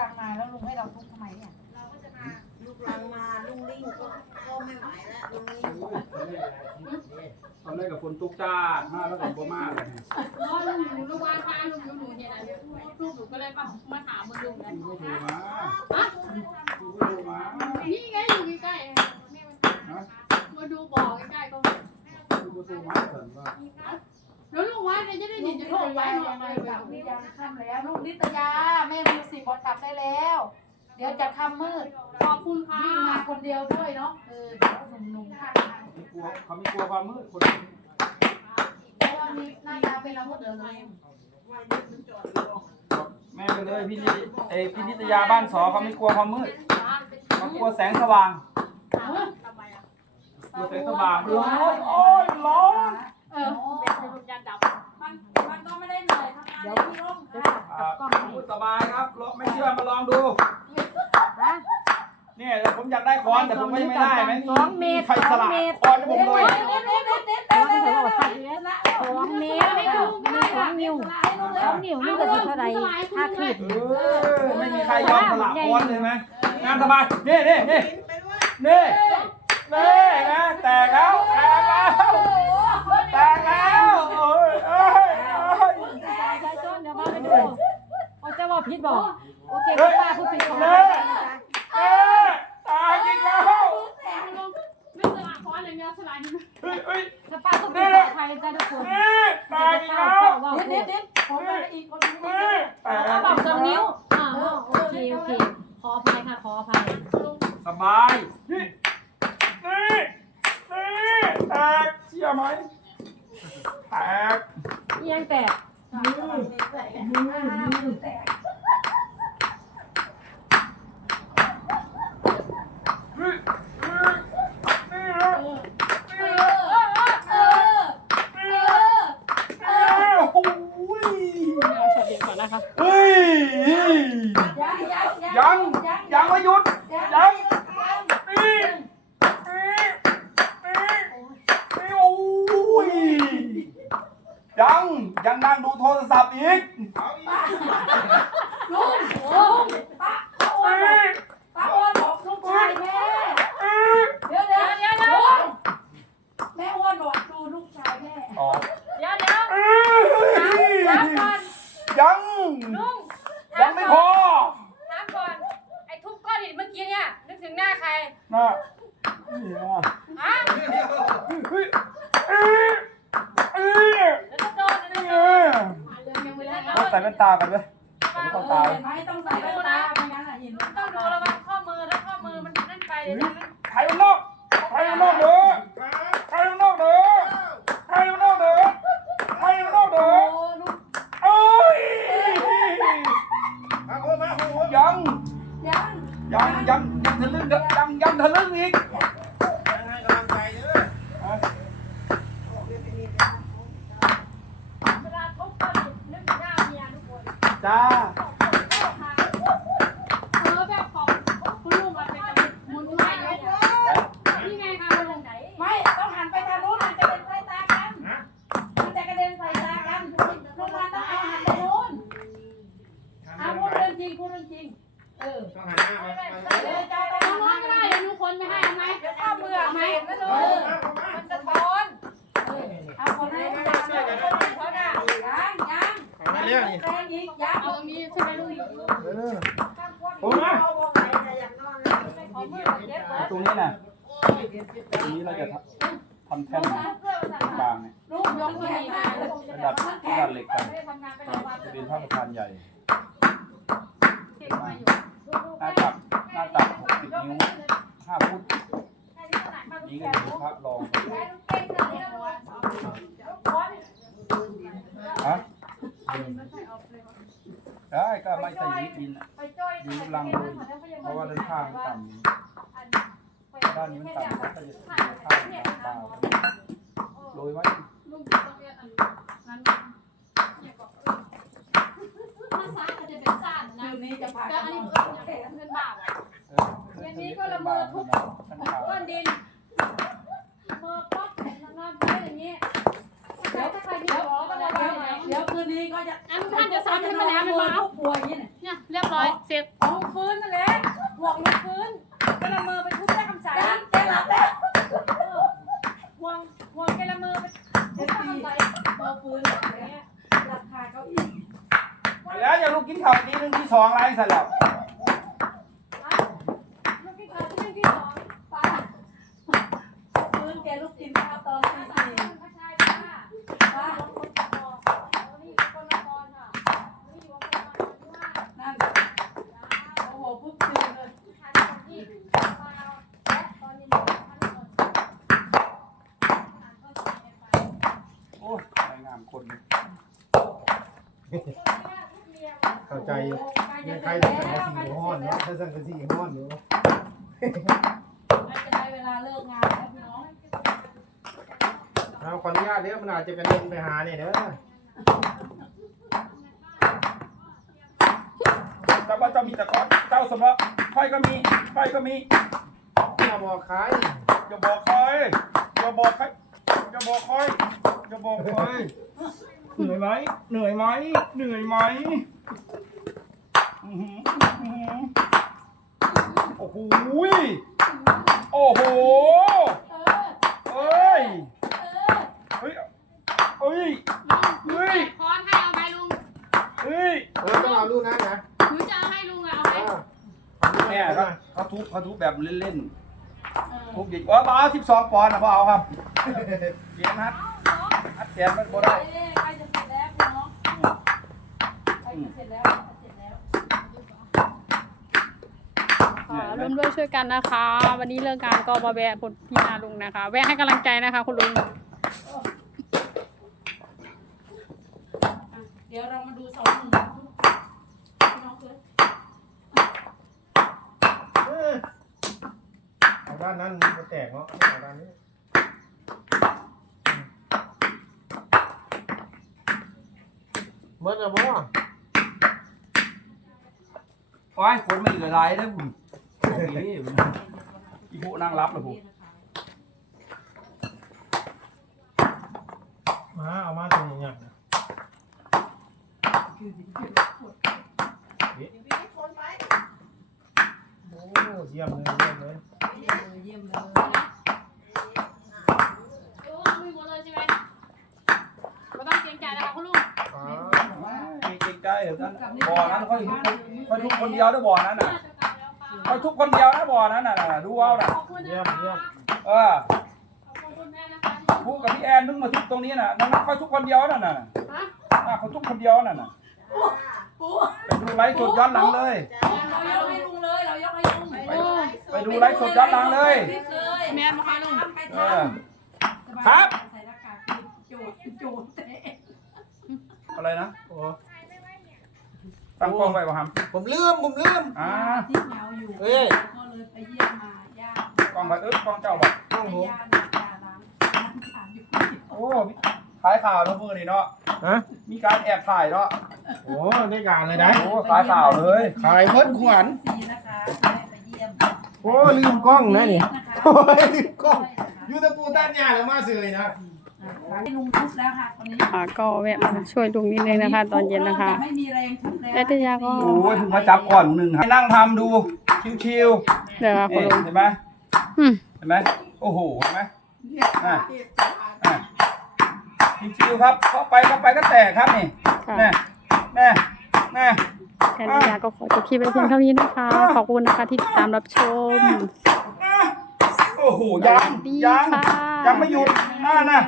รังมาแล้วลุงให้เราทุบทำไมเนี่ยลูกหลังมาลุงลิงก็ก็ไม่ไหวแล้วลุงลิงตอนแรกกับฝนตกจ้ามาแล้วกับบ่มาเลยเพราะลุงหนูลูกวานพาลุงหนูหนูเนี่ยนะลูกหนูก็เลยมามาถามมึงลุงนะไม่โทรมาฮะไม่โทรมานี่ไงอยู่ใกล้ๆมาดูบ่อใกล้ๆก็ไม่โทรมาเถิดว่าแล้วลุงวานเนี่ยจะได้ยินจะโทรไว้หน่อยไปกลับวิญญาณค่ำแล้วลูกนิตยาแม่มิวสิกบ อกกลับได้แล้ว เดี๋ยวจะค่ำมืดขอบคุณค่ะวิ่งมาคนเดียวด้วยเนาะเออเดี๋ยวหนุ่มๆข้างทางไม่กลัวเขาไม่กลัวความมืดคนเพราะว่ามีหน้าตาเป็นอาวุธเดินเลยวัยรุ่นมันจอดอยู่แม่ไปเลยพี่นิเอยพี่นิตยาบ้านสอเขาไม่กลัวความมืดเขากลัวแสงสว่างทำไมอะกลัวแสงสว่างร้อนโอ้ยร้อนเออเป็นลูกยันดับมันมันก็ไม่ได้เหนื่ อยทำงานในที่ร่มเดี๋ยวค่ะกลับกล้องให้พูดสบายครับลองไม่เชื่อมาลองดู นะเนี่ยแต่ผมอยากได้คอนแต่ผมก็ยังไม่ได้ไหมสองเมตรใครสละคอนให้ผมเลยสองเมตรสองเมตรมีสองนิ้วสองนิ้วนี่ก็สิเท่าไหร่ห้าขีดเออไม่มีใครยอมสละคอนเลยไหมงานสบายนี่นี่นี่ไปด้วยนี่นี่นะแตกแล้วแตกแล้วแตกแล้วโอ้ยเอ้ยเอ้ย ใช่ต้นเดี๋ยวมาไปดูโอ้เจ้าว่าพิษ บอกโอเคป้าพูดผิดของเน่เน่ตายอีกแล้วไม่สลายคอนเลยเนี่ยสลายนี่เฮ้ยเฮ้ยถ้าป้าต้องเป็นของไทยจ้าทุกคนนี่ตายอีกแล้วเด็ดเด็ดของมาอีกคนนึงนี่แตกเอาบอกสองนิ้วอ่าโอเคโอเคขออภัยค่ะขออภัยสบายนี่นี่นี่แตกเชื่อไหมแตกยังแตกเฮ้ยเฮ้ยนี่นะ เออเออเออ โอ้ย เอาช็อตเด็ดก่อนนะคะ เฮ้ย ยังยัง ยังยังไม่หยุด ยัง ยังนี่นี่นี่นี่โอ้ยยังยังนั่งดูโทรศัพท์อีก ลุงลุงป้าป้าอ้วน นี่ ป้าอ้วนบอกลูกชายแม่ นี่ เดี๋ยวเดี๋ยวเดี๋ยวเดี๋ยวแม่อ้วนบอกดูลูกชายแม่ อ๋อ เดี๋ยวเดี๋ยว เอ้ย น้ำก่อน ยัง ลุง ยังไม่พอ น้ำก่อน ไอ้ทุบก้อนหินเมื่อกี้เนี่ย นึกถึงหน้าใคร น่ะนี่นะ ฮะ เฮ้ยเอ้ยเอ้ย แล้วก็โดนแล้ว เอ้ ก็ ย เรื่องยังไม่ได้ ต้องใส่แว่นตากันไหมไม่ต้องตาเห็นไหมต้องใส่แว่นตาไม่งั้นอะเห็น ต้องดูระวังข้อมือถ้าข้อมือมันนั่นไปเดี๋ยวมัน ใครมันนอกใครมันนอกเด้อใครมันนอกเด้อใครมันนอกเด้อใครมันนอกเด้อ โอ้ลูก เอ้ยยัง ยัง ยังยังยังทะลึ่งยังยังทะลึ่งอีก เวลาทุบก้อนหินนึกถึงหน้าเมียทุกคน จ้าเออแบบของคุณลุงมาเป็นตะมุนไม้เลยนี่ไงคะมาจากไหนไม่ต้องหันไปทางนู้นมันจะเป็นสายตากันมันจะกระเด็นใส่ตากันลุงมันต้องเอาหันไปนู้นเอาพูดเรื่องจริงพูดเรื่องจริงเออเออเจ้าต้องน้องก็ได้เดี๋ยวหนูคนไม่ให้ไหมเดี๋ยวข้าเบื่อไหมไม่รู้มันจะทนเอาคนให้มันจะเขาด่ายังยัง แรงอีกยังเอาตรงนี้ใช่ไหมลุงผมนะเขาบอกไหนแต่อยากนอนแล้วขอมือเย็บเลยตรงนี้น่ะตรงนี้เราจะทำแท่นกลางเนี่ยลูกยกแขนมาระดับระดับเหล็กกันไม่ได้ทำงานไปโรงพยาบาลจะเป็นพระประธานใหญ่เก่งมาอยู่หน้าตักหน้าตักหกสิบนิ้วห้าฟุตนี่ก็จะเป็นพระรองฮะ ได้ก็ไม่ใส่ยิบยินอะยิบลังเลยเพราะว่าด้านข้างมันต่ำนี้ด้านนี้มันต่ำก็จะข้างเปล่าโรยไว้ลุงจะต้องเรียนอันนั้นภาษาอาจจะเป็นซ่านนะคืนนี้จะพาก็กันอันนนี้อนเงินบาทอะเอออันนี้ก็ละเมอทุบก้อนดินเมื่อป๊อกนอนไปอย่างนี้แล้วถ้าใครมี เดี๋ย วขอก็ได้เดี๋ยวไหนเดี๋ยวคืนนี้ก็จะอันท่านจะซ้ำให้มาแล้วมันมาเอาป่วยนี่เนี่ยเรียบร้อยร้อยเสร็จลุงฟื้นนั่นแหละห่วงลุงฟื้นก็ละเมอไปทุบได้คำสายแกหลับแล้วห่วงห่วงแกละเมอไปทุบได้คำสายพอฟื้นอย่างเงี้ยราคาเก้าอี้ แล้วอย่าลูกกินข้าวทีหนึงที่สองไรเสร็จแล้ว ลูกที่ขาที่หนึ่งที่สอง ป้าฟื้นแกลุกกินข้าวตอนตีสี่ พัชายป้า ป้า นี่อยู่คนละครค่ะนี่อยู่คนละครที่ว่า นั่นโอ้โหปุ๊บตื่นเลย ทันคนที่มาและตอนนี้ทันหมดอ่านก็จะไปไป โอ้ย รายงานคนเข้าใจอยู่ใกล้ยัจะงใครเสร็จสังแล้วกะใกล้สีจะห้อนเสร็จแล้วเนาะถ้าสังกะสีห้อนอยู่ใกล้จะได้เวลาเลิกงานแล้วพี่น้องเอาขออนุญาตเด้อมันอาจจะกระเด็นไปหาเนี่ยเด้อแต่ว่าจะมีแต่ก้อนเจ้าสมบัติค่อยก็มีค่อยก็มีอย่าบอกใครอย่าบอกใครอย่าบอกใครอย่าบอกใครอย่าบอกใคร เหนื่อยไหมเหนื่อยไหมเหนื่อยไหมอื้อหืออื้อหือโอ้โหยโอ้โห เออ เอ้ย เออเฮ้ย เฮ้ย เฮ้ยคอนให้เอาไหมลุงเฮ้ย เออต้องเอาลูกนั้นนะหนูจะเอาให้ลุงเอาไหมอ่าเนี่ยครับเขาทุบเขาทุบแบบเล่นเออๆทุบอีกว่าเอาสิบสองปอนด์นะพ่อเอาครับเกียนฮัท ฮัทแขนมันบ่ได้เอ้ยใกล้จะเสร็จแล้วพี่น้องใกล้จะเสร็จแล้วเสร็จแล้วค่ะร่วมด้วยช่วยกันนะคะ วันนี้เลิกงานก็มาแวะบนพี่นาลุงนะคะ แวะให้กำลังใจนะคะ คุณลุงอะเดี๋ยวเรามาดูเสาหนึ่งพี่น้องเพื่อนเออเอาด้านนั้นมันจะแตกเนาะเอาด้านนี้ เมื่อจะบ่โอ้ยคนไม่เหลือไรแล้วผมอีพวกนั่งรับเลยผมมาเอามาตรงนี้อย่างนะคือเดี๋ย เกรงใจเหรอท่านบ่อนั้นค่อยทุบคนค่อยทุบคนเดียวด้วยบ่อนั้นน่ะค่อยทุบคนเดียวนะบ่อนั้นน่ะน่ะดูเอาน่ะขอบคุณนะเยี่ยมคะเยี่ยมเออขอบคุณแม่นะคะพูดกับพี่แอนนึงมาทุบตรงนี้น่ะนั่นน่ะค่อยทุบคนเดียวนั่นน่ะฮะอะเขาทุบคนเดียวนั่นน่ะปูไปดูไลฟ์สดย้อนหลังเลย เรายกให้ลุงเลยเรายกให้ลุงไปไปดูไลฟ์สดย้อนหลังเลยคลิปเลยแม่มาค่ะลุงไปเอทอำครับ ใส่หน้ากากคือโจดโจดเตะอะไรนะโอ้ ตั้งกล้องไว้ป่ะครับผมลืมผมลืม อ่าที่เหงาอยู่เอ้ย ก็เลยไปเยี่ยมมาย่ากล้องไปเออกล้องเจ้าบอกต้องไปผมย่าหนักยาล้างล้างผ่านอยู่คนเดียวโอ้ขายข่าวเนาะมือนี่เนาะฮะมีการแอบถ่ายเนาะ โอ้ได้การเลยนะ โอ้ขายข่าวเลย ขายเพิ่นขวัญสีนะคะได้ไปเยี่ยมโอ้ลืมกล้องนะนี่นะคะโอ้ยลืมกล้องยูตะปูต้านยาแล้วมาเสยนะ ให้ลุงทุบแล้วค่ะตอนนี้ค่ะก็แวะมาช่วยลุงนิดนึงนะคะ ตอนเย็นนะคะไม่มีแรงทุบแล้วและทยาก็โอ้ยเพิ่งมาจับก่อนหนึ่งให้นั่งทำดูชิวเดี๋ยวค่ะๆคุณนี่ลุงเห็นไหมอืมเห็นไหมโอ้โหเห็นไหมเนี่ยอะเจ็บขาดอะชิวๆครับเข้าไปเข้าไปก็แตกครับนี่ค่ะแน่แน่แน่แค่นี้ยาก็ขอจบคลิปไว้เพียงเท่านี้นะคะ ขอบคุณนะคะที่ติดตามรับชม โอ้โห ยังสวัสดียังค่ะยังไม่หยุดน่านะ